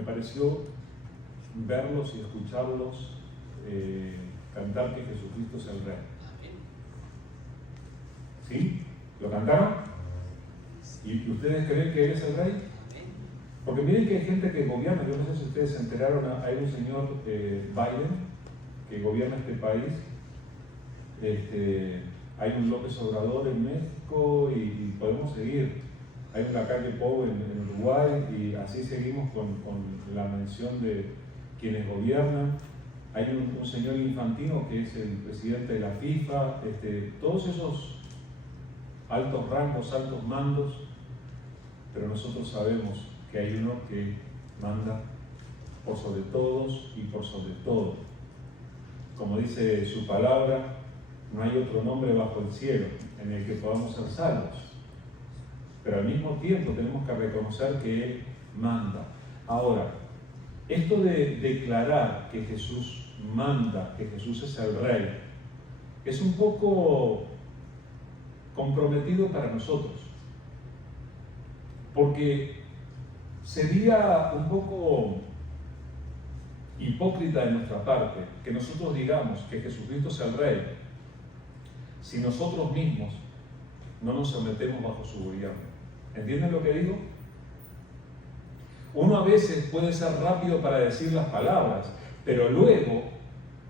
me pareció verlos y escucharlos cantar que Jesucristo es el Rey. ¿Sí? ¿Lo cantaron? ¿Y ustedes creen que Él es el Rey? Porque miren que hay gente que gobierna. Yo no sé si ustedes se enteraron, hay un señor Biden que gobierna este país. Hay un López Obrador en México y podemos seguir. Hay un Lacalle Pou en Uruguay y así seguimos con la mención de quienes gobiernan. Hay un señor Infantino que es el presidente de la FIFA. Todos esos altos rangos, altos mandos, pero nosotros sabemos que hay uno que manda por sobre todos y por sobre todo. Como dice su palabra, no hay otro nombre bajo el cielo en el que podamos ser salvos. Pero al mismo tiempo tenemos que reconocer que Él manda. Ahora, esto de declarar que Jesús manda, que Jesús es el Rey, es un poco comprometido para nosotros. Porque sería un poco hipócrita de nuestra parte que nosotros digamos que Jesucristo es el Rey si nosotros mismos no nos sometemos bajo su gobierno. ¿Entienden lo que digo? Uno a veces puede ser rápido para decir las palabras, pero luego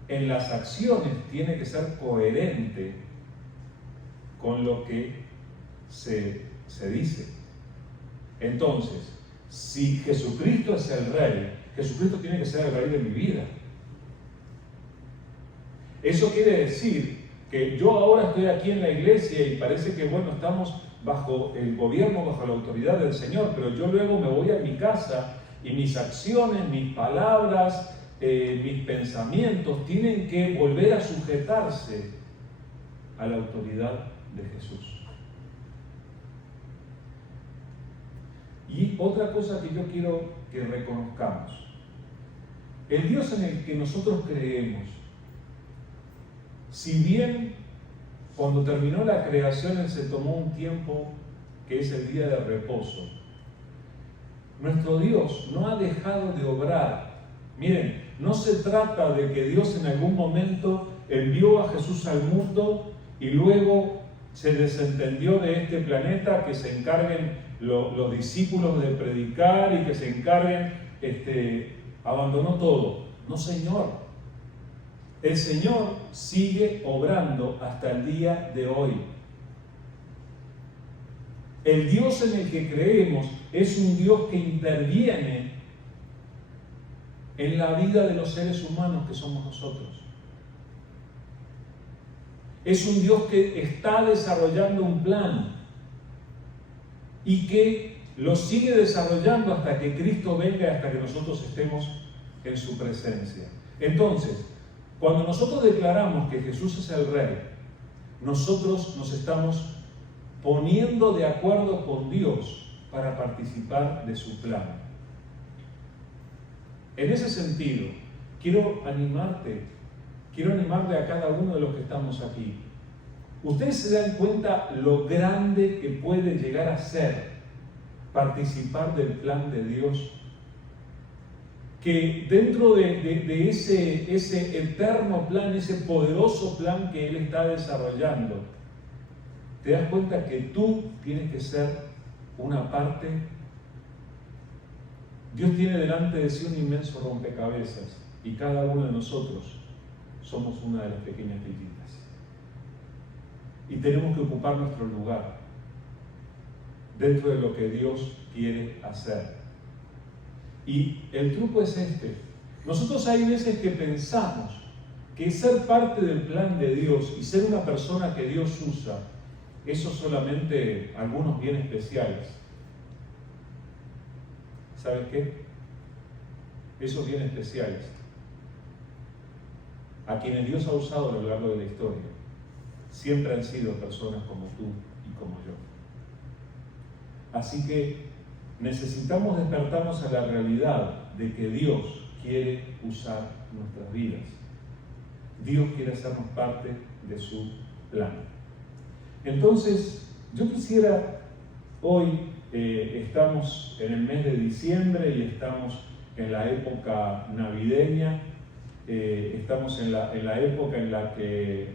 en las acciones tiene que ser coherente con lo que se dice. Entonces, si Jesucristo es el Rey, Jesucristo tiene que ser el Rey de mi vida. Eso quiere decir que yo ahora estoy aquí en la iglesia y parece que, bueno, estamos bajo el gobierno, bajo la autoridad del Señor, pero yo luego me voy a mi casa y mis acciones, mis palabras, mis pensamientos tienen que volver a sujetarse a la autoridad de Jesús. Y otra cosa que yo quiero que reconozcamos: el Dios en el que nosotros creemos, si bien cuando terminó la creación Él se tomó un tiempo que es el día de reposo, nuestro Dios no ha dejado de obrar. Miren, no se trata de que Dios en algún momento envió a Jesús al mundo y luego se desentendió de este planeta, que se encarguen los discípulos de predicar y que se encarguen, abandonó todo. No, Señor. El Señor sigue obrando hasta el día de hoy. El Dios en el que creemos es un Dios que interviene en la vida de los seres humanos que somos nosotros. Es un Dios que está desarrollando un plan y que lo sigue desarrollando hasta que Cristo venga y hasta que nosotros estemos en su presencia. Entonces, cuando nosotros declaramos que Jesús es el Rey, nosotros nos estamos poniendo de acuerdo con Dios para participar de su plan. En ese sentido, quiero animarle a cada uno de los que estamos aquí. Ustedes se dan cuenta lo grande que puede llegar a ser participar del plan de Dios, que dentro de ese eterno plan, ese poderoso plan que Él está desarrollando, te das cuenta que tú tienes que ser una parte. Dios tiene delante de sí un inmenso rompecabezas y cada uno de nosotros somos una de las pequeñas piecitas. Y tenemos que ocupar nuestro lugar dentro de lo que Dios quiere hacer. Y el truco es este. Nosotros hay veces que pensamos que ser parte del plan de Dios y ser una persona que Dios usa, eso solamente algunos bien especiales. ¿Sabes qué? Esos bien especiales, a quienes Dios ha usado a lo largo de la historia, siempre han sido personas como tú y como yo. Así que necesitamos despertarnos a la realidad de que Dios quiere usar nuestras vidas. Dios quiere hacernos parte de su plan. Entonces, yo quisiera hoy, estamos en el mes de diciembre y estamos en la época navideña, estamos en la época en la que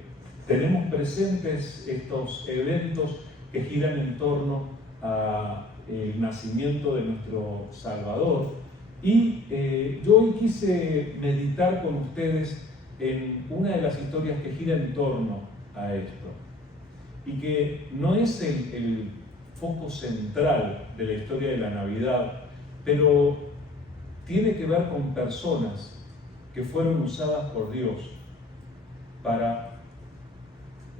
tenemos presentes estos eventos que giran en torno al nacimiento de nuestro Salvador. Y yo hoy quise meditar con ustedes en una de las historias que gira en torno a esto, y que no es el foco central de la historia de la Navidad, pero tiene que ver con personas que fueron usadas por Dios para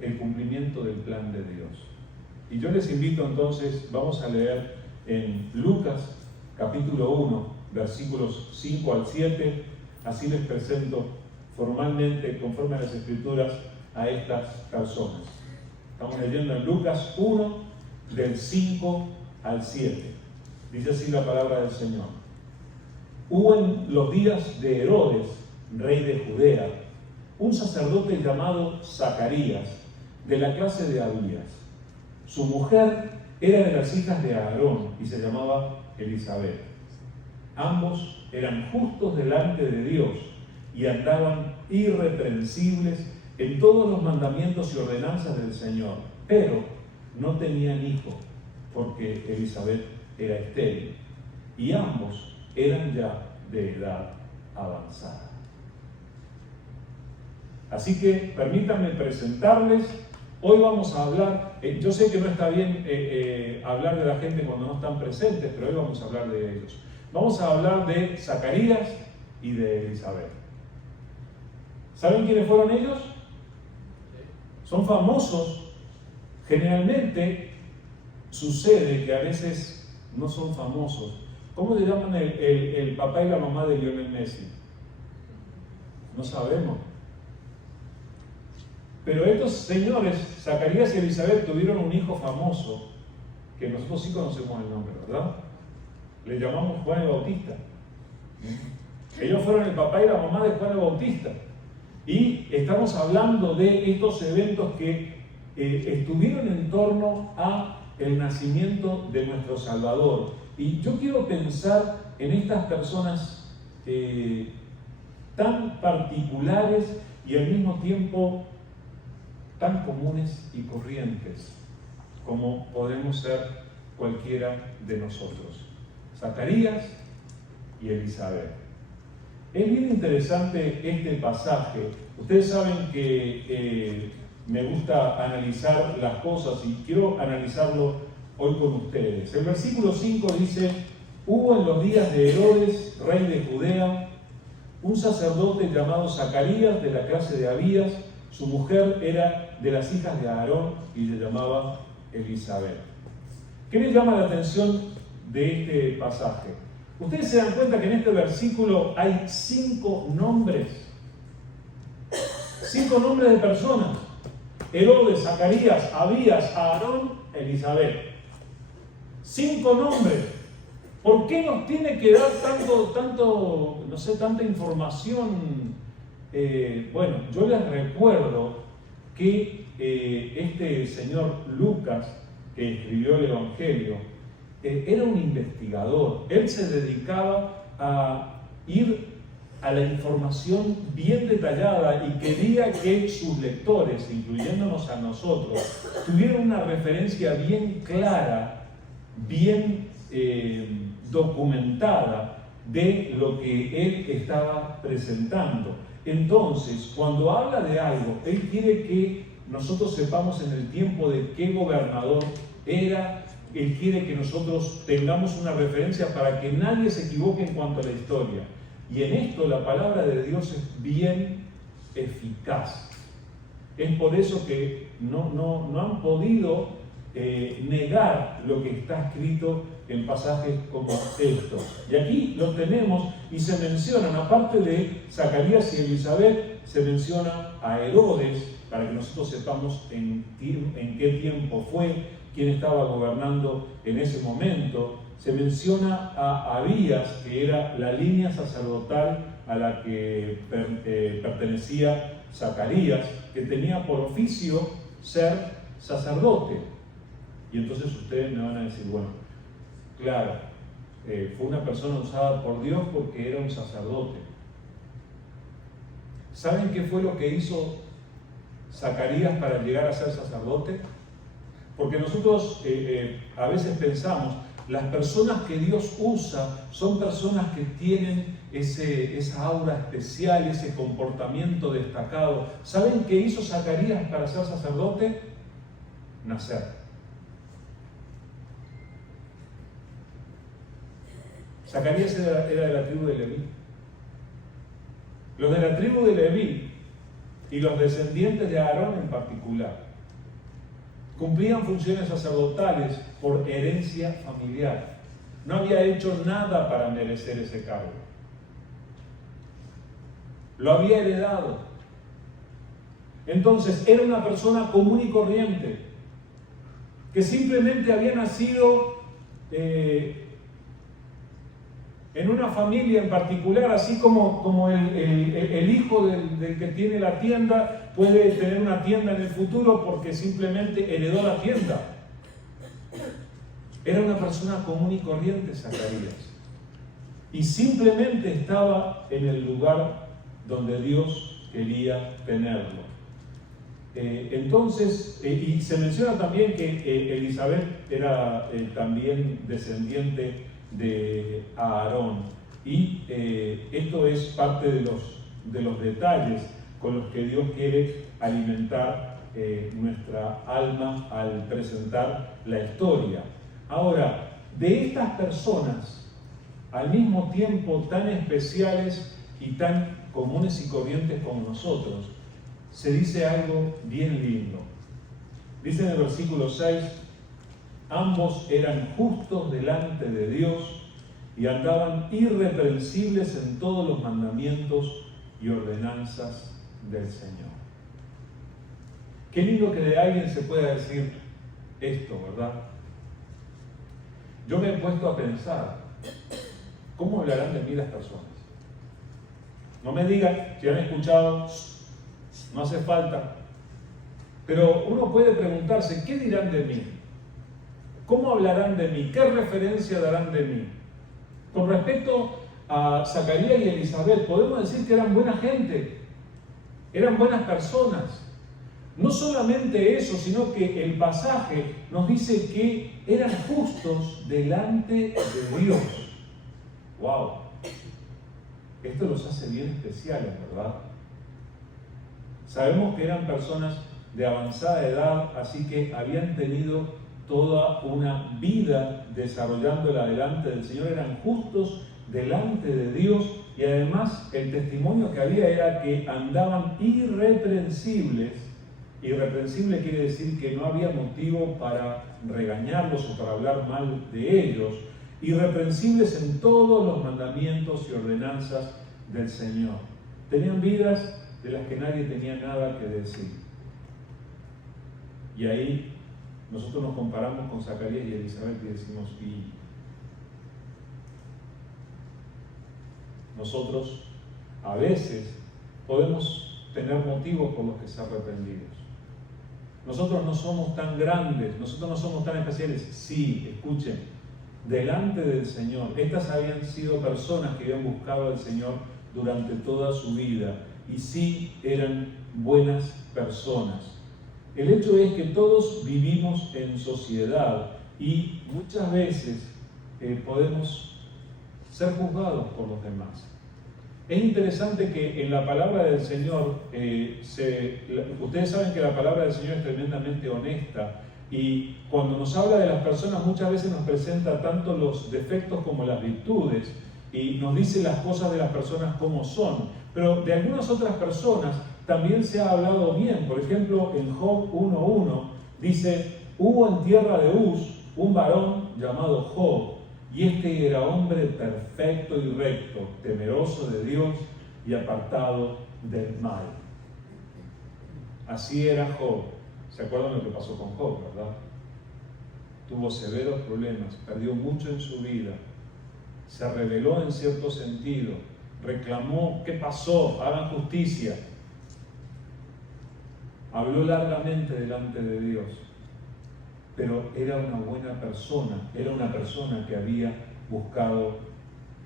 el cumplimiento del plan de Dios. Y yo les invito entonces, vamos a leer en Lucas capítulo 1, versículos 5 al 7, así les presento formalmente, conforme a las Escrituras, a estas personas. Estamos leyendo en Lucas 1, del 5 al 7. Dice así la palabra del Señor. Hubo en los días de Herodes, rey de Judea, un sacerdote llamado Zacarías, de la clase de Abías. Su mujer era de las hijas de Aarón y se llamaba Elisabet. Ambos eran justos delante de Dios y andaban irreprensibles en todos los mandamientos y ordenanzas del Señor, pero no tenían hijo, porque Elisabet era estéril, y ambos eran ya de edad avanzada. Así que permítanme presentarles. Hoy vamos a hablar, yo sé que no está bien hablar de la gente cuando no están presentes, pero hoy vamos a hablar de ellos. Vamos a hablar de Zacarías y de Elisabet. ¿Saben quiénes fueron ellos? Son famosos. Generalmente sucede que a veces no son famosos. ¿Cómo le llaman el papá y la mamá de Lionel Messi? No sabemos. Pero estos señores, Zacarías y Elisabet, tuvieron un hijo famoso, que nosotros sí conocemos el nombre, ¿verdad? Le llamamos Juan el Bautista. Ellos fueron el papá y la mamá de Juan el Bautista. Y estamos hablando de estos eventos que estuvieron en torno a el nacimiento de nuestro Salvador. Y yo quiero pensar en estas personas tan particulares y al mismo tiempo tan comunes y corrientes como podemos ser cualquiera de nosotros. Zacarías y Elisabet. Es bien interesante este pasaje. Ustedes saben que me gusta analizar las cosas y quiero analizarlo hoy con ustedes. El versículo 5 dice: hubo en los días de Herodes, rey de Judea, un sacerdote llamado Zacarías, de la clase de Abías. Su mujer era de las hijas de Aarón y se llamaba Elisabet. ¿Qué les llama la atención de este pasaje? Ustedes se dan cuenta que en este versículo hay 5 nombres. 5 nombres de personas. Herodes, Zacarías, Abías, Aarón, Elisabet. 5 nombres. ¿Por qué nos tiene que dar tanta información? Bueno, yo les recuerdo que este señor Lucas, que escribió el Evangelio, era un investigador. Él se dedicaba a ir a la información bien detallada y quería que sus lectores, incluyéndonos a nosotros, tuvieran una referencia bien clara, bien documentada de lo que él estaba presentando. Entonces, cuando habla de algo, él quiere que nosotros sepamos en el tiempo de qué gobernador era. Él quiere que nosotros tengamos una referencia para que nadie se equivoque en cuanto a la historia. Y en esto la palabra de Dios es bien eficaz. Es por eso que no han podido negar lo que está escrito en pasajes como estos. Y aquí lo tenemos y se mencionan, aparte de Zacarías y Elisabet, se menciona a Herodes, para que nosotros sepamos en qué tiempo fue, quién estaba gobernando en ese momento. Se menciona a Abías, que era la línea sacerdotal a la que pertenecía Zacarías, que tenía por oficio ser sacerdote. Y entonces ustedes me van a decir, bueno, claro, fue una persona usada por Dios porque era un sacerdote. ¿Saben qué fue lo que hizo Zacarías para llegar a ser sacerdote? Porque nosotros a veces pensamos, las personas que Dios usa son personas que tienen esa aura especial, ese comportamiento destacado. ¿Saben qué hizo Zacarías para ser sacerdote? Nacer. Zacarías era de la tribu de Leví. Los de la tribu de Leví y los descendientes de Aarón en particular cumplían funciones sacerdotales por herencia familiar. No había hecho nada para merecer ese cargo. Lo había heredado. Entonces era una persona común y corriente que simplemente había nacido en una familia en particular, así como el hijo del que tiene la tienda puede tener una tienda en el futuro porque simplemente heredó la tienda. Era una persona común y corriente, Zacarías. Y simplemente estaba en el lugar donde Dios quería tenerlo. Entonces, y se menciona también que Elizabeth era también descendiente de Aarón. Y esto es parte de los detalles con los que Dios quiere alimentar nuestra alma al presentar la historia. Ahora, de estas personas, al mismo tiempo tan especiales y tan comunes y corrientes como nosotros, se dice algo bien lindo. Dice en el versículo 6, ambos eran justos delante de Dios y andaban irreprensibles en todos los mandamientos y ordenanzas del Señor. Qué lindo que de alguien se pueda decir esto, ¿verdad? Yo me he puesto a pensar, ¿cómo hablarán de mí las personas? No me digan, si han escuchado, no hace falta. Pero uno puede preguntarse, ¿qué dirán de mí? ¿Cómo hablarán de mí? ¿Qué referencia darán de mí? Con respecto a Zacarías y Elizabeth, podemos decir que eran buena gente, eran buenas personas. No solamente eso, sino que el pasaje nos dice que eran justos delante de Dios. ¡Wow! Esto los hace bien especiales, ¿verdad? Sabemos que eran personas de avanzada edad, así que habían tenido toda una vida desarrollándola delante del Señor, eran justos delante de Dios y además el testimonio que había era que andaban irreprensibles. Irreprensible quiere decir que no había motivo para regañarlos o para hablar mal de ellos. Irreprensibles en todos los mandamientos y ordenanzas del Señor. Tenían vidas de las que nadie tenía nada que decir. Y ahí nosotros nos comparamos con Zacarías y Elizabeth y decimos, y nosotros a veces podemos tener motivos por los que ser arrepentidos. Nosotros no somos tan grandes, nosotros no somos tan especiales. Sí, escuchen, delante del Señor, estas habían sido personas que habían buscado al Señor durante toda su vida y sí eran buenas personas. El hecho es que todos vivimos en sociedad y muchas veces podemos ser juzgados por los demás. Es interesante que en la palabra del Señor, ustedes saben que la palabra del Señor es tremendamente honesta y cuando nos habla de las personas muchas veces nos presenta tanto los defectos como las virtudes y nos dice las cosas de las personas como son, pero de algunas otras personas también se ha hablado bien. Por ejemplo, en Job 1:1 dice, hubo en tierra de Uz un varón llamado Job, y este era hombre perfecto y recto, temeroso de Dios y apartado del mal. Así era Job. ¿Se acuerdan lo que pasó con Job, verdad? Tuvo severos problemas, perdió mucho en su vida, se rebeló en cierto sentido, reclamó, ¿qué pasó? Hagan justicia. Habló largamente delante de Dios, pero era una buena persona, era una persona que había buscado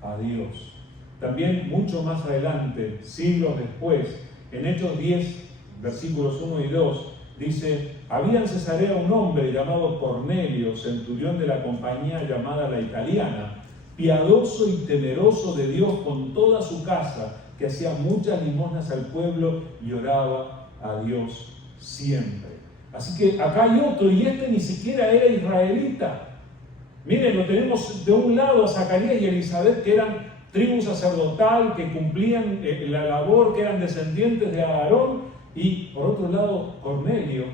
a Dios. También mucho más adelante, siglos después, en Hechos 10, versículos 1 y 2, dice: había en Cesarea un hombre llamado Cornelio, centurión de la compañía llamada La Italiana, piadoso y temeroso de Dios con toda su casa, que hacía muchas limosnas al pueblo y oraba a Dios siempre. Así que acá hay otro, y este ni siquiera era israelita. Miren, lo tenemos de un lado a Zacarías y Elizabeth, que eran tribu sacerdotal, que cumplían la labor, que eran descendientes de Aarón, y por otro lado Cornelio,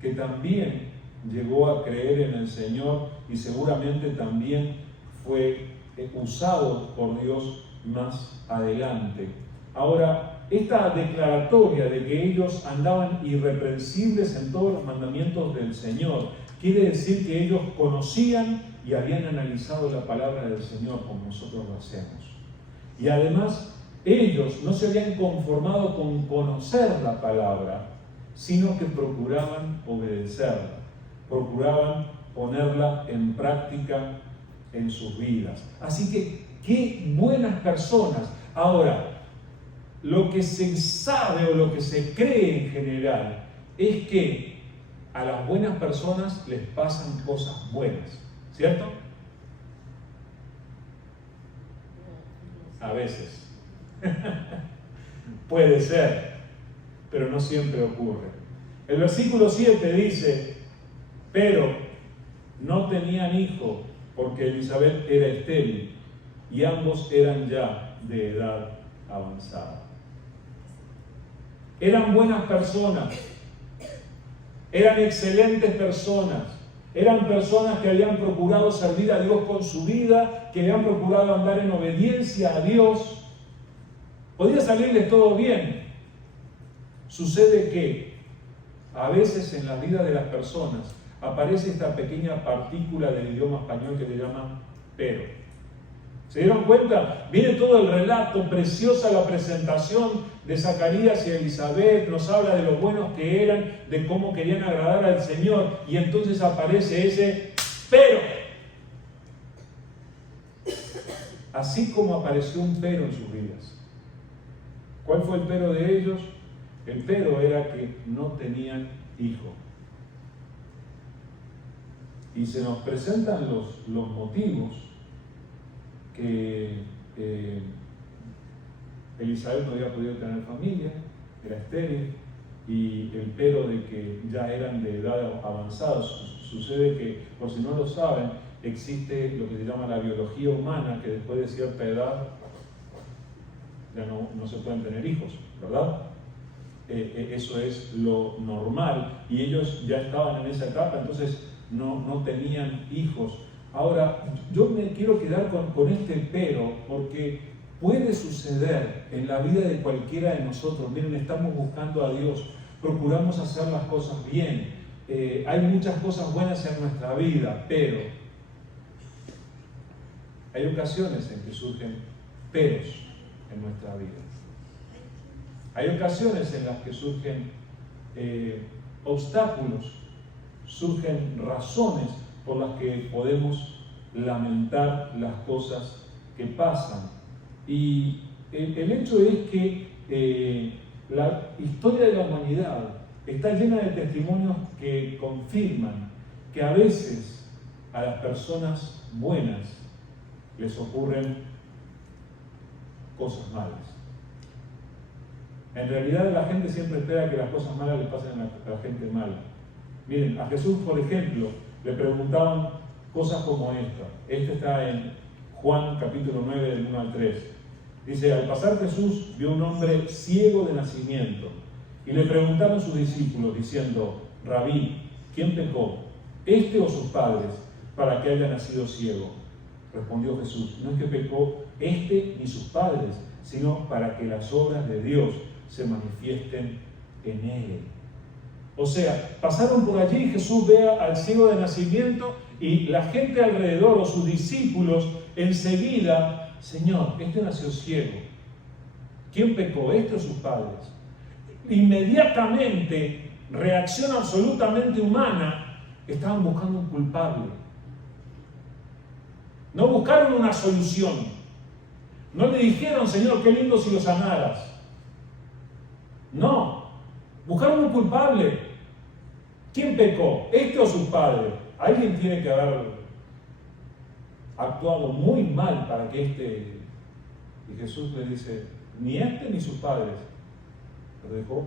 que también llegó a creer en el Señor y seguramente también fue usado por Dios más adelante. Ahora, esta declaratoria de que ellos andaban irreprensibles en todos los mandamientos del Señor, quiere decir que ellos conocían y habían analizado la palabra del Señor como nosotros lo hacemos. Y además, ellos no se habían conformado con conocer la palabra, sino que procuraban obedecerla, procuraban ponerla en práctica en sus vidas. Así que, qué buenas personas. Ahora, lo que se sabe o lo que se cree en general es que a las buenas personas les pasan cosas buenas, ¿cierto? A veces. Puede ser, pero no siempre ocurre. El versículo 7 dice: pero no tenían hijo porque Elizabeth era estéril y ambos eran ya de edad avanzada. Eran buenas personas, eran excelentes personas, eran personas que habían procurado servir a Dios con su vida, que habían procurado andar en obediencia a Dios. Podía salirles todo bien. Sucede que a veces en la vida de las personas aparece esta pequeña partícula del idioma español que le llaman pero. ¿Se dieron cuenta? Viene todo el relato, preciosa la presentación de Zacarías y Elizabeth, nos habla de lo buenos que eran, de cómo querían agradar al Señor, y entonces aparece ese pero. Así como apareció un pero en sus vidas. ¿Cuál fue el pero de ellos? El pero era que no tenían hijo. Y se nos presentan los motivos que Elizabeth no había podido tener familia, era estéril, y el pero de que ya eran de edad avanzada. Sucede que, por si no lo saben, existe lo que se llama la biología humana, que después de cierta edad ya no se pueden tener hijos, ¿verdad? Eso es lo normal, y ellos ya estaban en esa etapa, entonces no tenían hijos. Ahora, yo me quiero quedar con este pero, porque puede suceder en la vida de cualquiera de nosotros. Miren, estamos buscando a Dios, procuramos hacer las cosas bien, hay muchas cosas buenas en nuestra vida, pero hay ocasiones en que surgen peros en nuestra vida. Hay ocasiones en las que surgen obstáculos, surgen razones por las que podemos lamentar las cosas que pasan. Y el hecho es que la historia de la humanidad está llena de testimonios que confirman que a veces a las personas buenas les ocurren cosas malas. En realidad la gente siempre espera que las cosas malas le pasen a la gente mala. Miren, a Jesús, por ejemplo, le preguntaban cosas como esta. Esta está en Juan capítulo 9, del 1 al 3. Dice: al pasar Jesús vio un hombre ciego de nacimiento, y le preguntaron sus discípulos diciendo: Rabí, ¿quién pecó, este o sus padres, para que haya nacido ciego? Respondió Jesús: no es que pecó este ni sus padres, sino para que las obras de Dios se manifiesten en él. O sea, pasaron por allí, Jesús ve al ciego de nacimiento, y la gente alrededor, o sus discípulos, enseguida: Señor, este nació ciego. ¿Quién pecó, este o sus padres? Inmediatamente, reacción absolutamente humana, estaban buscando un culpable. No buscaron una solución. No le dijeron, Señor, qué lindo si lo sanaras. No. Buscaron un culpable. ¿Quién pecó? ¿Este o sus padres? Alguien tiene que haber actuado muy mal para que este... Y Jesús le dice, ni este ni sus padres. Lo dejó.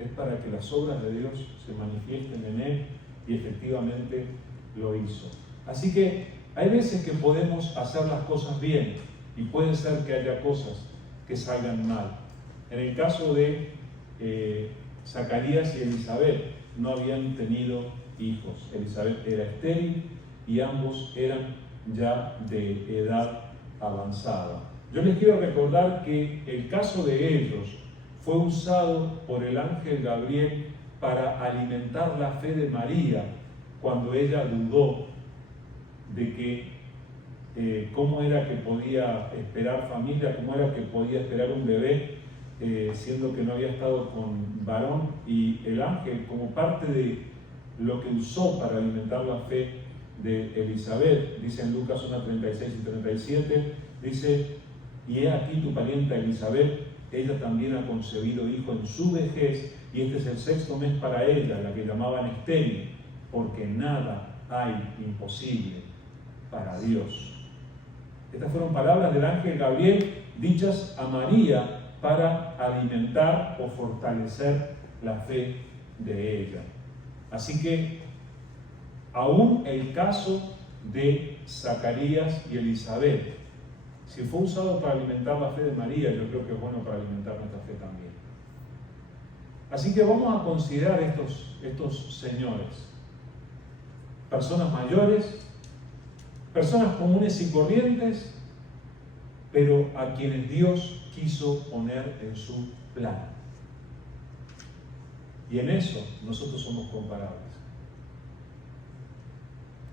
Es para que las obras de Dios se manifiesten en él, y efectivamente lo hizo. Así que hay veces que podemos hacer las cosas bien y puede ser que haya cosas que salgan mal. En el caso de Zacarías y Elizabeth, no habían tenido hijos. Elizabeth era estéril y ambos eran ya de edad avanzada. Yo les quiero recordar que el caso de ellos fue usado por el ángel Gabriel para alimentar la fe de María cuando ella dudó de que cómo era que podía esperar familia, cómo era que podía esperar un bebé, siendo que no había estado con varón. Y el ángel, como parte de lo que usó para alimentar la fe de Elizabeth, dice en Lucas 1, 36 y 37, dice, y he aquí tu parienta Elizabeth, ella también ha concebido hijo en su vejez, y este es el 6º mes para ella, la que llamaban estéril, porque nada hay imposible para Dios. Estas fueron palabras del ángel Gabriel dichas a María para alimentar o fortalecer la fe de ella. Así que, aún el caso de Zacarías y Elizabeth, si fue usado para alimentar la fe de María, yo creo que es bueno para alimentar nuestra fe también. Así que vamos a considerar estos señores, personas mayores, personas comunes y corrientes, pero a quienes Dios quiso poner en su plan. Y en eso nosotros somos comparables.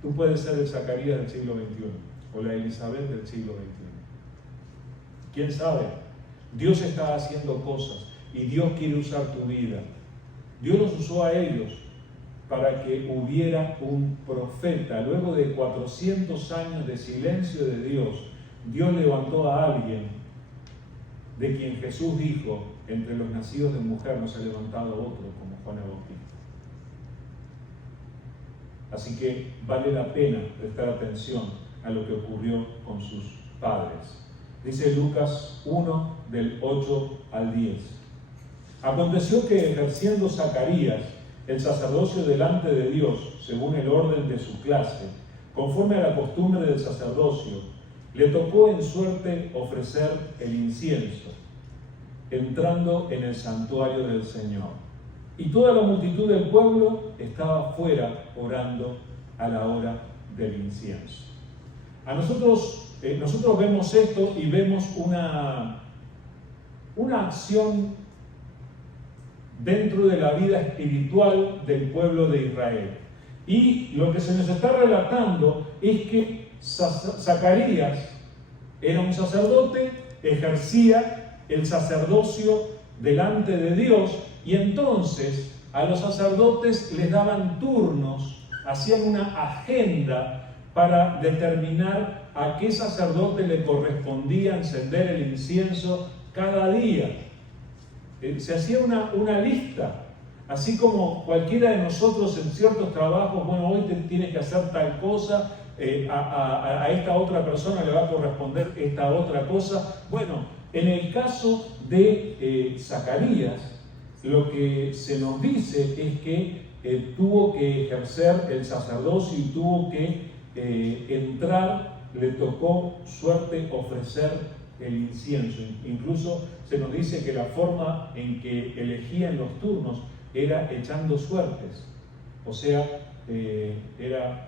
Tú puedes ser el Zacarías del siglo XXI o la Elizabeth del siglo XXI. ¿Quién sabe? Dios está haciendo cosas y Dios quiere usar tu vida. Dios los usó a ellos para que hubiera un profeta. Luego de 400 años de silencio de Dios, Dios levantó a alguien de quien Jesús dijo, entre los nacidos de mujer no se ha levantado otro como Juan el Bautista. Así que vale la pena prestar atención a lo que ocurrió con sus padres. Dice Lucas 1, del 8 al 10. Aconteció que ejerciendo Zacarías el sacerdocio delante de Dios, según el orden de su clase, conforme a la costumbre del sacerdocio, le tocó en suerte ofrecer el incienso, entrando en el santuario del Señor. Y toda la multitud del pueblo estaba fuera orando a la hora del incienso. Nosotros vemos esto y vemos una acción dentro de la vida espiritual del pueblo de Israel. Y lo que se nos está relatando es que Zacarías era un sacerdote, ejercía el sacerdocio delante de Dios, y entonces a los sacerdotes les daban turnos, hacían una agenda para determinar a qué sacerdote le correspondía encender el incienso cada día. Se hacía una lista, así como cualquiera de nosotros en ciertos trabajos, bueno, hoy te tienes que hacer tal cosa, a esta otra persona le va a corresponder esta otra cosa. Bueno, en el caso de Zacarías, lo que se nos dice es que tuvo que ejercer el sacerdocio y tuvo que entrar, le tocó suerte ofrecer el incienso. Incluso se nos dice que la forma en que elegían los turnos era echando suertes, o sea, era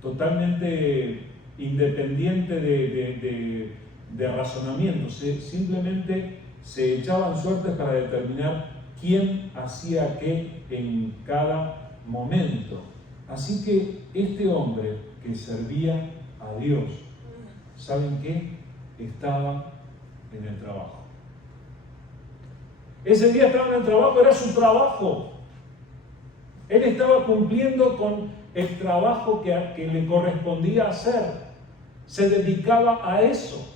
totalmente independiente de razonamiento. Simplemente se echaban suertes para determinar quién hacía qué en cada momento. Así que este hombre que servía a Dios, ¿saben qué? Estaba en el trabajo. Ese día estaba en el trabajo, era su trabajo. Él estaba cumpliendo con el trabajo que le correspondía hacer. Se dedicaba a eso.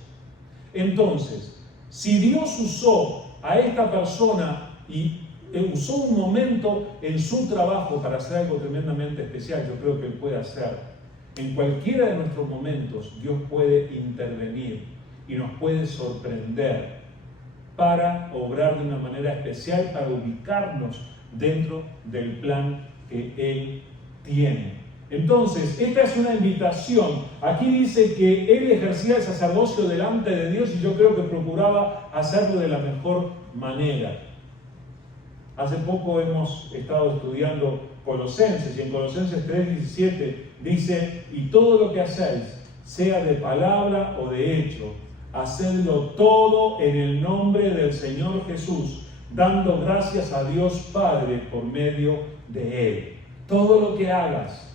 Entonces, si Dios usó a esta persona y usó un momento en su trabajo para hacer algo tremendamente especial, yo creo que Él puede hacer. En cualquiera de nuestros momentos, Dios puede intervenir y nos puede sorprender para obrar de una manera especial, para ubicarnos dentro del plan que Él tiene. Entonces, esta es una invitación. Aquí dice que Él ejercía el sacerdocio delante de Dios y yo creo que procuraba hacerlo de la mejor manera. Hace poco hemos estado estudiando Colosenses y en Colosenses 3:17 dice: y todo lo que hacéis, sea de palabra o de hecho, hacedlo todo en el nombre del Señor Jesús, dando gracias a Dios Padre por medio de Él. Todo lo que hagas.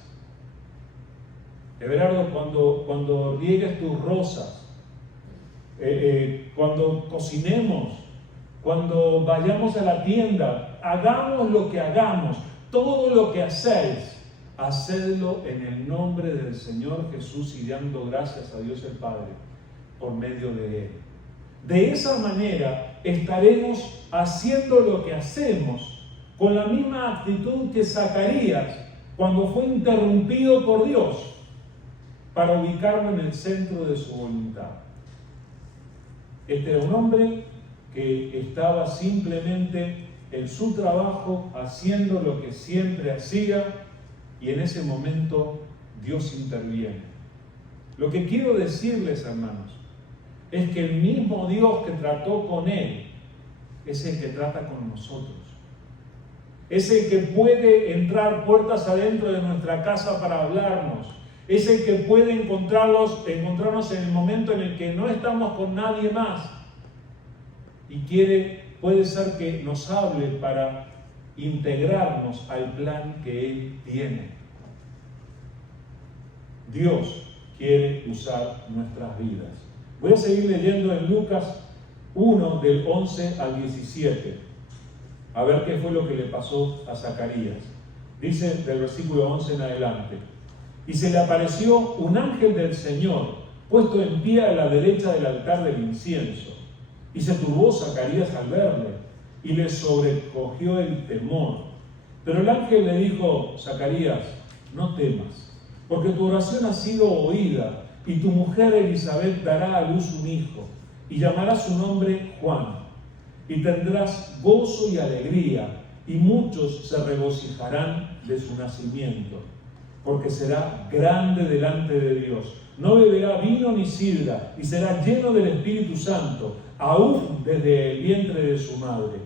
Everardo, cuando riegues tus rosas, cuando cocinemos, cuando vayamos a la tienda, hagamos lo que hagamos, todo lo que hacéis, hacedlo en el nombre del Señor Jesús y dando gracias a Dios el Padre por medio de Él. De esa manera estaremos haciendo lo que hacemos con la misma actitud que Zacarías cuando fue interrumpido por Dios para ubicarlo en el centro de su voluntad. Este era un hombre que estaba simplemente en su trabajo haciendo lo que siempre hacía y en ese momento Dios interviene. Lo que quiero decirles, hermanos, es que el mismo Dios que trató con él es el que trata con nosotros. Es el que puede entrar puertas adentro de nuestra casa para hablarnos. Es el que puede encontrarnos en el momento en el que no estamos con nadie más. Y puede ser que nos hable para integrarnos al plan que Él tiene. Dios quiere usar nuestras vidas. Voy a seguir leyendo en Lucas 1, del 11 al 17. A ver qué fue lo que le pasó a Zacarías. Dice del versículo 11 en adelante: y se le apareció un ángel del Señor, puesto en pie a la derecha del altar del incienso. Y se turbó Zacarías al verle, y le sobrecogió el temor. Pero el ángel le dijo: Zacarías, no temas, porque tu oración ha sido oída, y tu mujer Elizabeth dará a luz un hijo, y llamará su nombre Juan. Y tendrás gozo y alegría, y muchos se regocijarán de su nacimiento, porque será grande delante de Dios. No beberá vino ni sidra, y será lleno del Espíritu Santo, aún desde el vientre de su madre.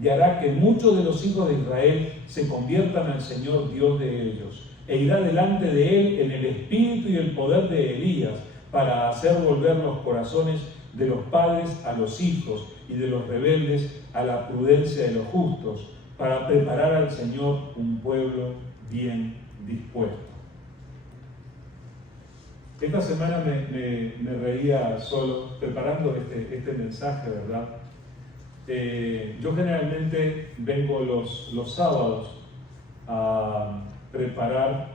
Y hará que muchos de los hijos de Israel se conviertan al Señor Dios de ellos. E irá delante de él en el espíritu y el poder de Elías, para hacer volver los corazones de los padres a los hijos, y de los rebeldes a la prudencia de los justos, para preparar al Señor un pueblo bien dispuesto. Esta semana me reía solo preparando este mensaje, ¿verdad? Yo generalmente vengo los sábados a preparar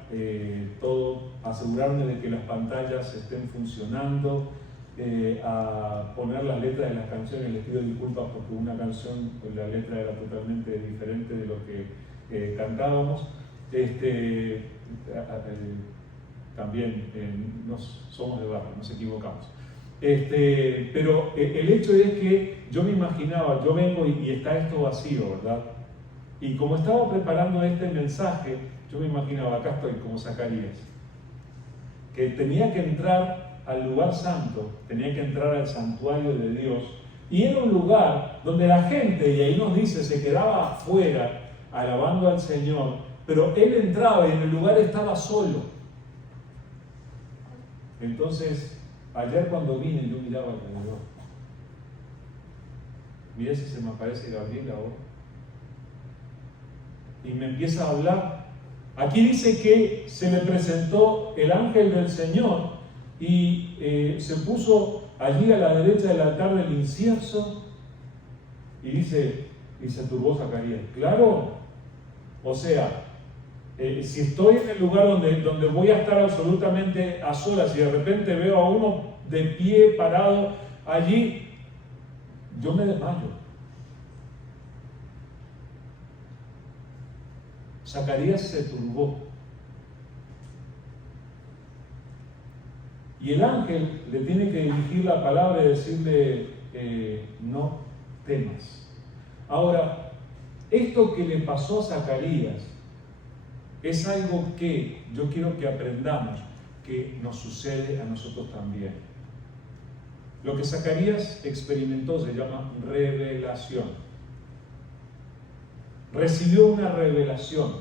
todo, asegurarme de que las pantallas estén funcionando, a poner las letras de las canciones. Les pido disculpas porque una canción, la letra era totalmente diferente de lo que cantábamos. También somos de barrio, nos equivocamos. Pero el hecho es que yo me imaginaba, yo vengo y está esto vacío, ¿verdad? Y como estaba preparando este mensaje, yo me imaginaba, acá estoy como Zacarías, que tenía que entrar al lugar santo, tenía que entrar al santuario de Dios, y era un lugar donde la gente, y ahí nos dice, se quedaba afuera alabando al Señor, pero él entraba y en el lugar estaba solo. Entonces, ayer cuando vine, yo miraba alrededor. Mirá si se me aparece Gabriel ahora. Y me empieza a hablar. Aquí dice que se le presentó el ángel del Señor y se puso allí a la derecha del altar del incienso y dice, y se turbó Zacarías. Claro, o sea, Si estoy en el lugar donde voy a estar absolutamente a solas y de repente veo a uno de pie parado allí, yo me desmayo. Zacarías se turbó. Y el ángel le tiene que dirigir la palabra y decirle, no temas. Ahora, esto que le pasó a Zacarías es algo que yo quiero que aprendamos, que nos sucede a nosotros también. Lo que Zacarías experimentó se llama revelación. Recibió una revelación.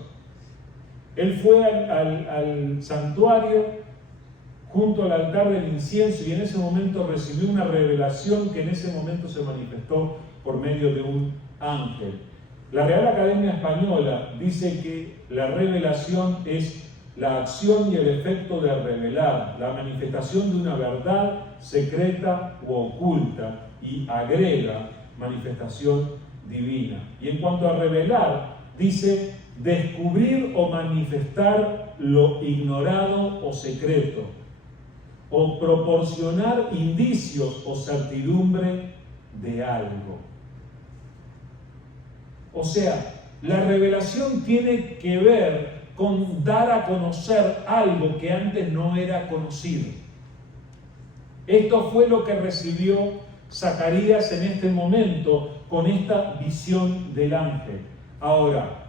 Él fue al santuario junto al altar del incienso y en ese momento recibió una revelación que en ese momento se manifestó por medio de un ángel. La Real Academia Española dice que la revelación es la acción y el efecto de revelar, la manifestación de una verdad secreta u oculta, y agrega manifestación divina. Y en cuanto a revelar, dice descubrir o manifestar lo ignorado o secreto, o proporcionar indicios o certidumbre de algo. O sea, la revelación tiene que ver con dar a conocer algo que antes no era conocido. Esto fue lo que recibió Zacarías en este momento con esta visión del ángel. Ahora,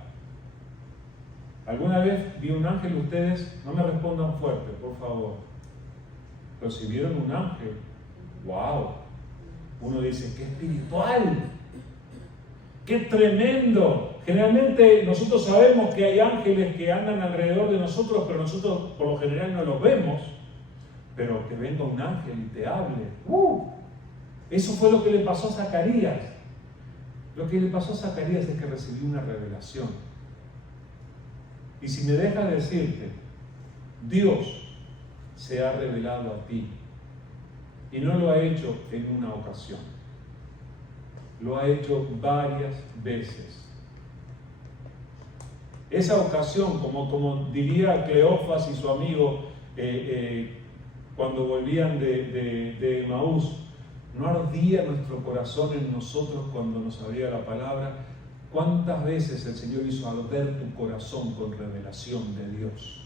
¿alguna vez vio un ángel ustedes? No me respondan fuerte, por favor. Pero si vieron un ángel, ¡wow! Uno dice, ¡qué espiritual! ¡Qué tremendo! Generalmente nosotros sabemos que hay ángeles que andan alrededor de nosotros, pero nosotros por lo general no los vemos. Pero que venga un ángel y te hable. Eso fue lo que le pasó a Zacarías. Lo que le pasó a Zacarías es que recibió una revelación. Y si me dejas decirte, Dios se ha revelado a ti. Y no lo ha hecho en una ocasión. Lo ha hecho varias veces. Esa ocasión, como diría Cleofas y su amigo cuando volvían de Emaús, ¿no ardía nuestro corazón en nosotros cuando nos abría la palabra? ¿Cuántas veces el Señor hizo arder tu corazón con revelación de Dios?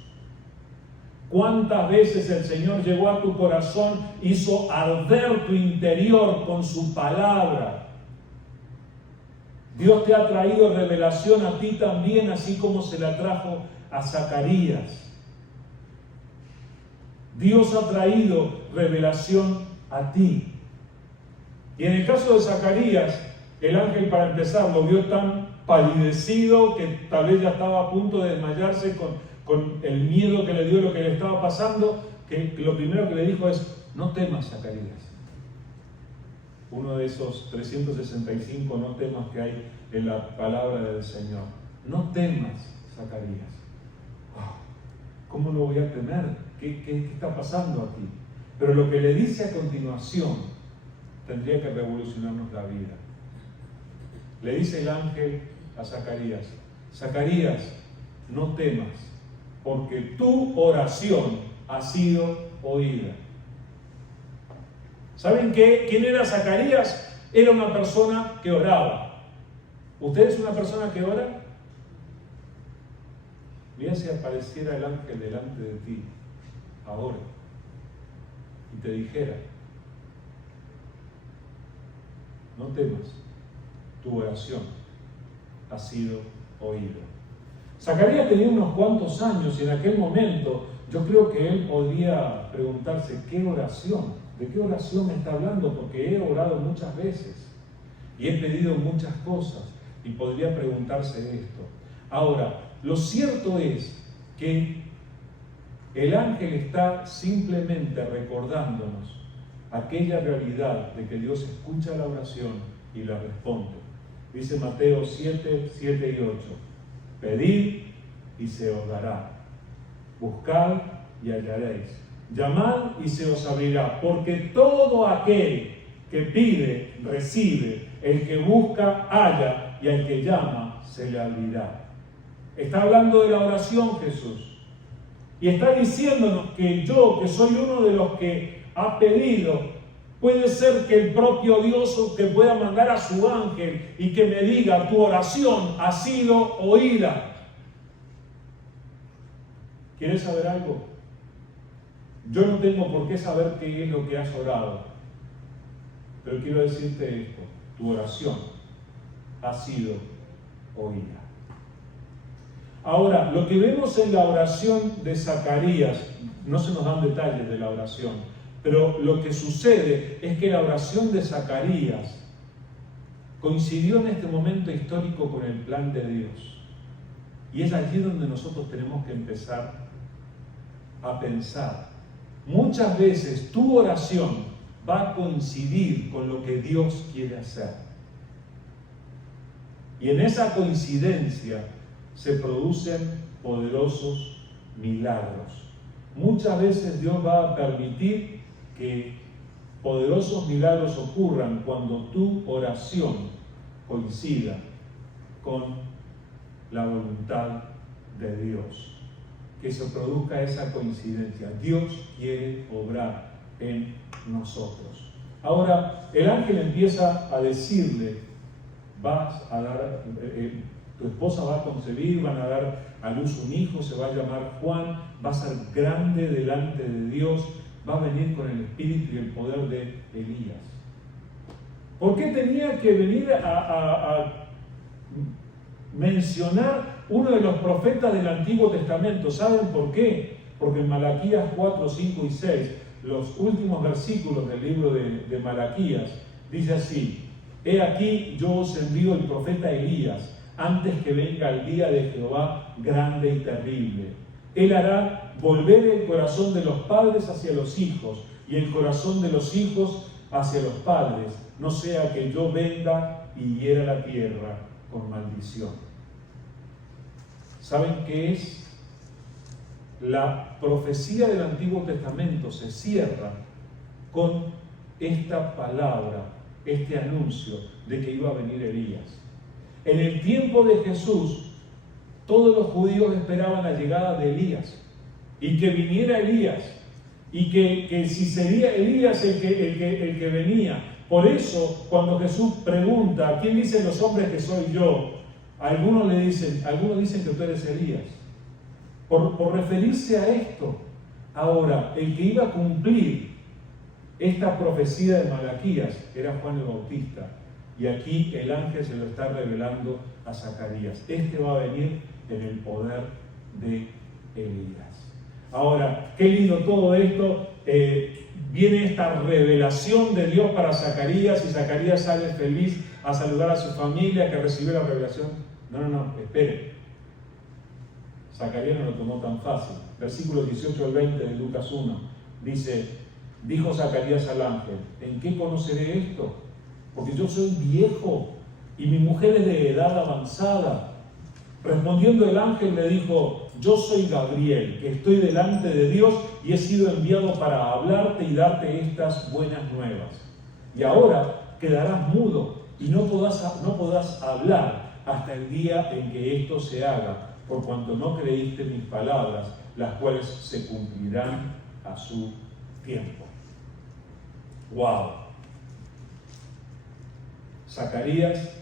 ¿Cuántas veces el Señor llegó a tu corazón, hizo arder tu interior con su palabra? Dios te ha traído revelación a ti también, así como se la trajo a Zacarías. Dios ha traído revelación a ti. Y en el caso de Zacarías, el ángel, para empezar, lo vio tan palidecido que tal vez ya estaba a punto de desmayarse con el miedo que le dio lo que le estaba pasando, que lo primero que le dijo es, no temas, Zacarías. Uno de esos 365 no temas que hay en la palabra del Señor. No temas, Zacarías. ¿Cómo no voy a temer? ¿Qué está pasando aquí? Pero lo que le dice a continuación tendría que revolucionarnos la vida. Le dice el ángel a Zacarías, Zacarías, no temas, porque tu oración ha sido oída. ¿Saben qué? ¿Quién era Zacarías? Era una persona que oraba. ¿Usted es una persona que ora? Mira si apareciera el ángel delante de ti ahora y te dijera, no temas, tu oración ha sido oída. Zacarías tenía unos cuantos años y en aquel momento yo creo que él podía preguntarse, ¿qué oración? ¿De qué oración me está hablando? Porque he orado muchas veces y he pedido muchas cosas y podría preguntarse esto. Ahora, lo cierto es que el ángel está simplemente recordándonos aquella realidad de que Dios escucha la oración y la responde. Dice Mateo 7, 7 y 8, pedid y se os dará, buscad y hallaréis, llamad y se os abrirá, porque todo aquel que pide, recibe, el que busca, halla, y al que llama, se le abrirá. Está hablando de la oración Jesús. Y está diciéndonos que yo, que soy uno de los que ha pedido, puede ser que el propio Dios que pueda mandar a su ángel y que me diga, tu oración ha sido oída. ¿Quieres saber algo? Yo no tengo por qué saber qué es lo que has orado, pero quiero decirte esto, tu oración ha sido oída. Ahora, lo que vemos en la oración de Zacarías, no se nos dan detalles de la oración, pero lo que sucede es que la oración de Zacarías coincidió en este momento histórico con el plan de Dios. Y es allí donde nosotros tenemos que empezar a pensar. Muchas veces tu oración va a coincidir con lo que Dios quiere hacer. Y en esa coincidencia se producen poderosos milagros. Muchas veces Dios va a permitir que poderosos milagros ocurran cuando tu oración coincida con la voluntad de Dios. Que se produzca esa coincidencia. Dios quiere obrar en nosotros. Ahora, el ángel empieza a decirle, vas a dar, tu esposa va a concebir, van a dar a luz un hijo, se va a llamar Juan, va a ser grande delante de Dios, va a venir con el espíritu y el poder de Elías. ¿Por qué tenía que venir a mencionar uno de los profetas del Antiguo Testamento? ¿Saben por qué? Porque en Malaquías 4, 5 y 6, los últimos versículos del libro de Malaquías, dice así: he aquí yo os envío el profeta Elías, antes que venga el día de Jehová grande y terrible. Él hará volver el corazón de los padres hacia los hijos, y el corazón de los hijos hacia los padres, no sea que yo venga y hiera la tierra con maldición. ¿Saben qué es? La profecía del Antiguo Testamento se cierra con esta palabra, este anuncio de que iba a venir Elías. En el tiempo de Jesús, todos los judíos esperaban la llegada de Elías, y que viniera Elías, y que si sería Elías el que venía. Por eso, cuando Jesús pregunta, ¿quién dicen los hombres que soy yo? Algunos dicen que tú eres Elías. Por referirse a esto. Ahora, el que iba a cumplir esta profecía de Malaquías era Juan el Bautista. Y aquí el ángel se lo está revelando a Zacarías. Este va a venir en el poder de Elías. Ahora, qué lindo todo esto. Viene esta revelación de Dios para Zacarías, y Zacarías sale feliz a saludar a su familia que recibió la revelación. No, espere. Zacarías no lo tomó tan fácil. Versículos 18 al 20 de Lucas 1 dice: dijo Zacarías al ángel, ¿en qué conoceré esto? Porque yo soy viejo y mi mujer es de edad avanzada. Respondiendo el ángel le dijo: yo soy Gabriel, que estoy delante de Dios y he sido enviado para hablarte y darte estas buenas nuevas. Y ahora quedarás mudo y no podrás hablar hasta el día en que esto se haga, por cuanto no creíste mis palabras, las cuales se cumplirán a su tiempo. ¡Wow! Zacarías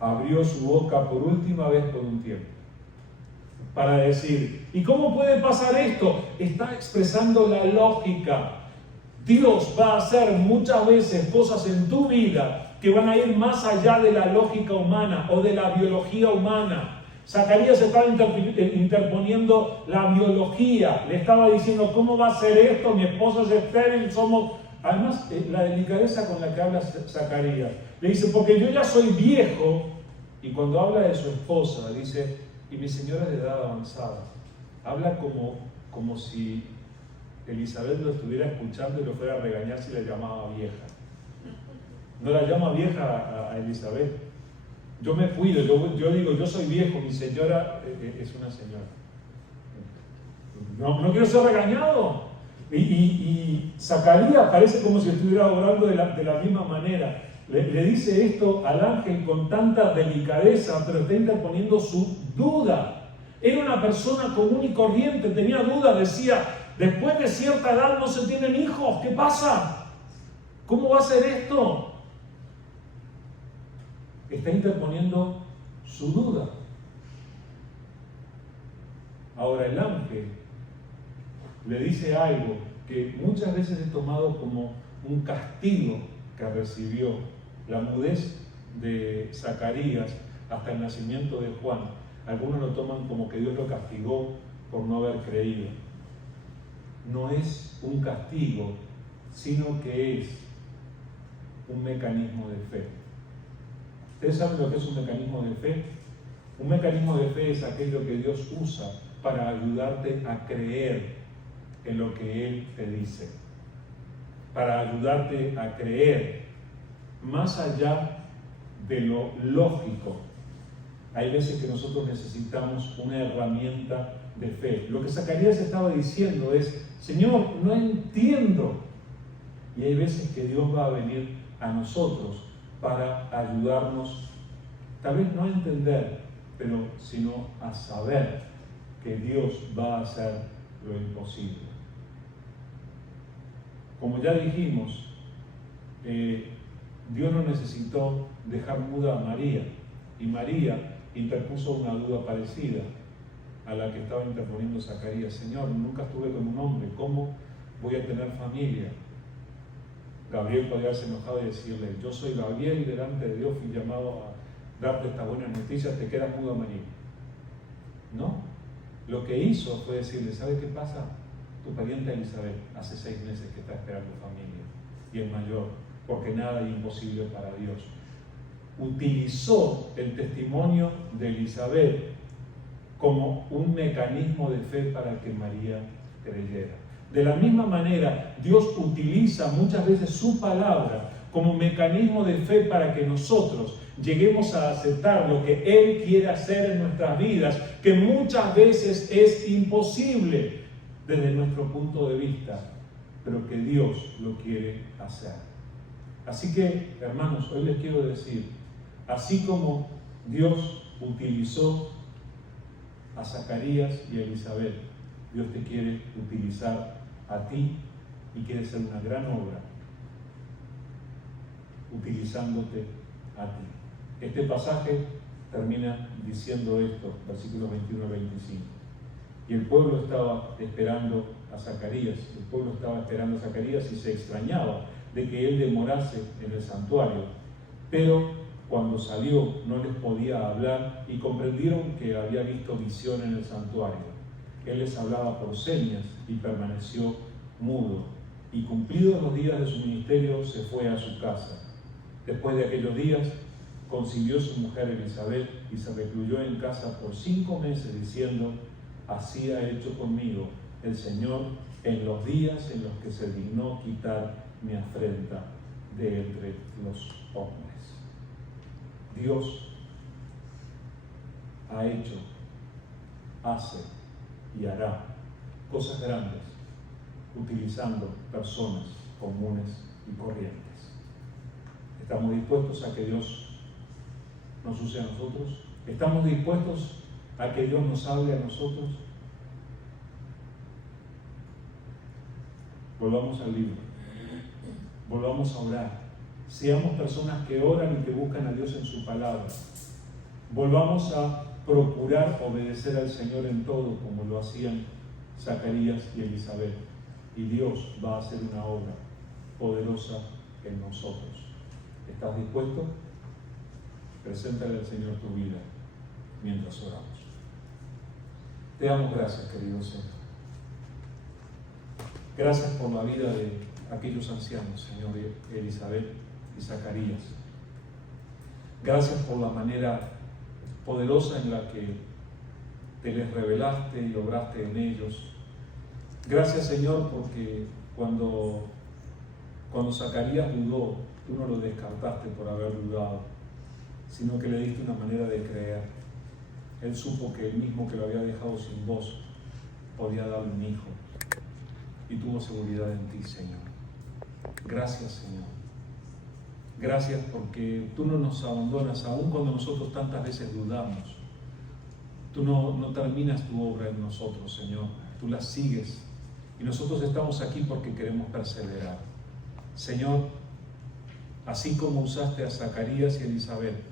abrió su boca por última vez por un tiempo para decir, ¿y cómo puede pasar esto? Está expresando la lógica. Dios va a hacer muchas veces cosas en tu vida que van a ir más allá de la lógica humana o de la biología humana. Zacarías estaba interponiendo la biología, le estaba diciendo, ¿cómo va a ser esto? Mi esposo es estéril, somos... Además, la delicadeza con la que habla Zacarías, le dice, porque yo ya soy viejo, y cuando habla de su esposa, dice, y mi señora es de edad avanzada. Habla como si Elizabeth lo estuviera escuchando y lo fuera a regañar si la llamaba vieja. No la llama vieja a Elizabeth. Yo me cuido, yo digo, yo soy viejo, mi señora es una señora. No quiero ser regañado. Y Zacarías parece como si estuviera obrando de la misma manera. le dice esto al ángel con tanta delicadeza, pero está interponiendo su duda. Era una persona común y corriente, tenía dudas, decía, después de cierta edad no se tienen hijos, ¿qué pasa? ¿Cómo va a ser esto? Está interponiendo su duda. Ahora el ángel le dice algo que muchas veces es tomado como un castigo que recibió la mudez de Zacarías hasta el nacimiento de Juan. Algunos lo toman como que Dios lo castigó por no haber creído. No es un castigo, sino que es un mecanismo de fe. ¿Ustedes saben lo que es un mecanismo de fe? Un mecanismo de fe es aquello que Dios usa para ayudarte a creer en lo que Él te dice, para ayudarte a creer más allá de lo lógico. Hay veces que nosotros necesitamos una herramienta de fe. Lo que Zacarías estaba diciendo es, Señor, no entiendo. Y hay veces que Dios va a venir a nosotros para ayudarnos, tal vez no a entender, pero sino a saber que Dios va a hacer lo imposible. Como ya dijimos, Dios no necesitó dejar muda a María, y María interpuso una duda parecida a la que estaba interponiendo Zacarías. Señor, nunca estuve con un hombre, ¿cómo voy a tener familia? Gabriel podría haberse enojado y decirle, yo soy Gabriel, delante de Dios fui llamado a darte estas buenas noticias, te quedas mudo, María. No, lo que hizo fue decirle, ¿sabe qué pasa? Tu pariente Elizabeth hace 6 meses que está esperando familia y es mayor, porque nada es imposible para Dios. Utilizó el testimonio de Elizabeth como un mecanismo de fe para que María creyera. De la misma manera, Dios utiliza muchas veces su palabra como mecanismo de fe para que nosotros lleguemos a aceptar lo que Él quiere hacer en nuestras vidas, que muchas veces es imposible desde nuestro punto de vista, pero que Dios lo quiere hacer. Así que, hermanos, hoy les quiero decir, así como Dios utilizó a Zacarías y a Elizabeth, Dios te quiere utilizar a ti y quiere hacer una gran obra utilizándote a ti. Este pasaje termina diciendo esto, versículos 21 al 25. Y el pueblo estaba esperando a Zacarías, y se extrañaba de que él demorase en el santuario, pero cuando salió no les podía hablar y comprendieron que había visto visión en el santuario. Él les hablaba por señas y permaneció mudo, y cumplidos los días de su ministerio se fue a su casa. Después de aquellos días concibió su mujer Elizabeth y se recluyó en casa por 5 meses diciendo, así ha hecho conmigo el Señor en los días en los que se dignó quitar mi afrenta de entre los hombres. Dios ha hecho, hace y hará cosas grandes utilizando personas comunes y corrientes. ¿Estamos dispuestos a que Dios nos use a nosotros? ¿Estamos dispuestos a que Dios nos hable a nosotros? Volvamos al libro. Volvamos a orar. Seamos personas que oran y que buscan a Dios en su palabra. Volvamos a procurar obedecer al Señor en todo, como lo hacían Zacarías y Elizabeth. Y Dios va a hacer una obra poderosa en nosotros. ¿Estás dispuesto? Preséntale al Señor tu vida mientras oramos. Te damos gracias, querido Señor. Gracias por la vida de aquellos ancianos, Señor, Elizabeth y Zacarías. Gracias por la manera poderosa en la que te les revelaste y obraste en ellos. Gracias, Señor, porque cuando Zacarías dudó, tú no lo descartaste por haber dudado, sino que le diste una manera de creer. Él supo que el mismo que lo había dejado sin voz podía darle un hijo y tuvo seguridad en ti, Señor. Gracias, Señor. Gracias porque tú no nos abandonas, aun cuando nosotros tantas veces dudamos. Tú no terminas tu obra en nosotros, Señor. Tú la sigues. Y nosotros estamos aquí porque queremos perseverar. Señor, así como usaste a Zacarías y a Elizabeth,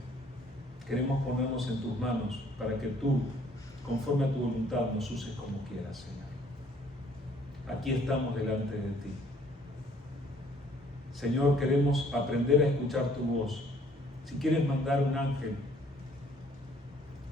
queremos ponernos en tus manos para que tú, conforme a tu voluntad, nos uses como quieras, Señor. Aquí estamos delante de ti. Señor, queremos aprender a escuchar tu voz. Si quieres mandar un ángel,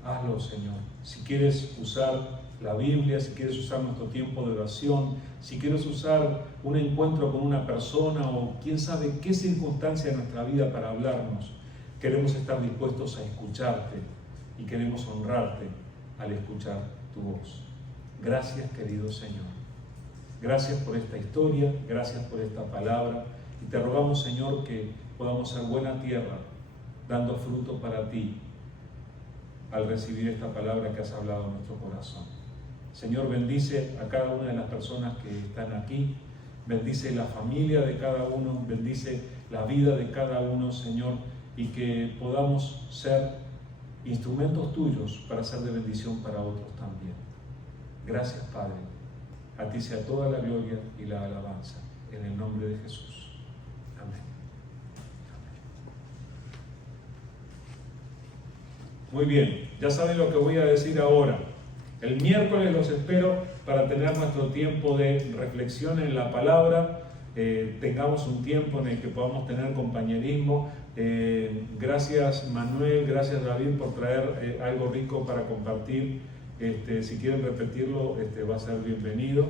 hazlo, Señor. Si quieres usar la Biblia, si quieres usar nuestro tiempo de oración, si quieres usar un encuentro con una persona o quién sabe qué circunstancia de nuestra vida para hablarnos, queremos estar dispuestos a escucharte y queremos honrarte al escuchar tu voz. Gracias, querido Señor. Gracias por esta historia, gracias por esta palabra. Y te rogamos, Señor, que podamos ser buena tierra, dando fruto para ti, al recibir esta palabra que has hablado en nuestro corazón. Señor, bendice a cada una de las personas que están aquí, bendice la familia de cada uno, bendice la vida de cada uno, Señor, y que podamos ser instrumentos tuyos para ser de bendición para otros también. Gracias, Padre. A ti sea toda la gloria y la alabanza, en el nombre de Jesús. Amén. Muy bien, ya saben lo que voy a decir ahora. El miércoles los espero para tener nuestro tiempo de reflexión en la palabra. Tengamos un tiempo en el que podamos tener compañerismo. Gracias Manuel, gracias David por traer algo rico para compartir. Si quieren repetirlo, va a ser bienvenido.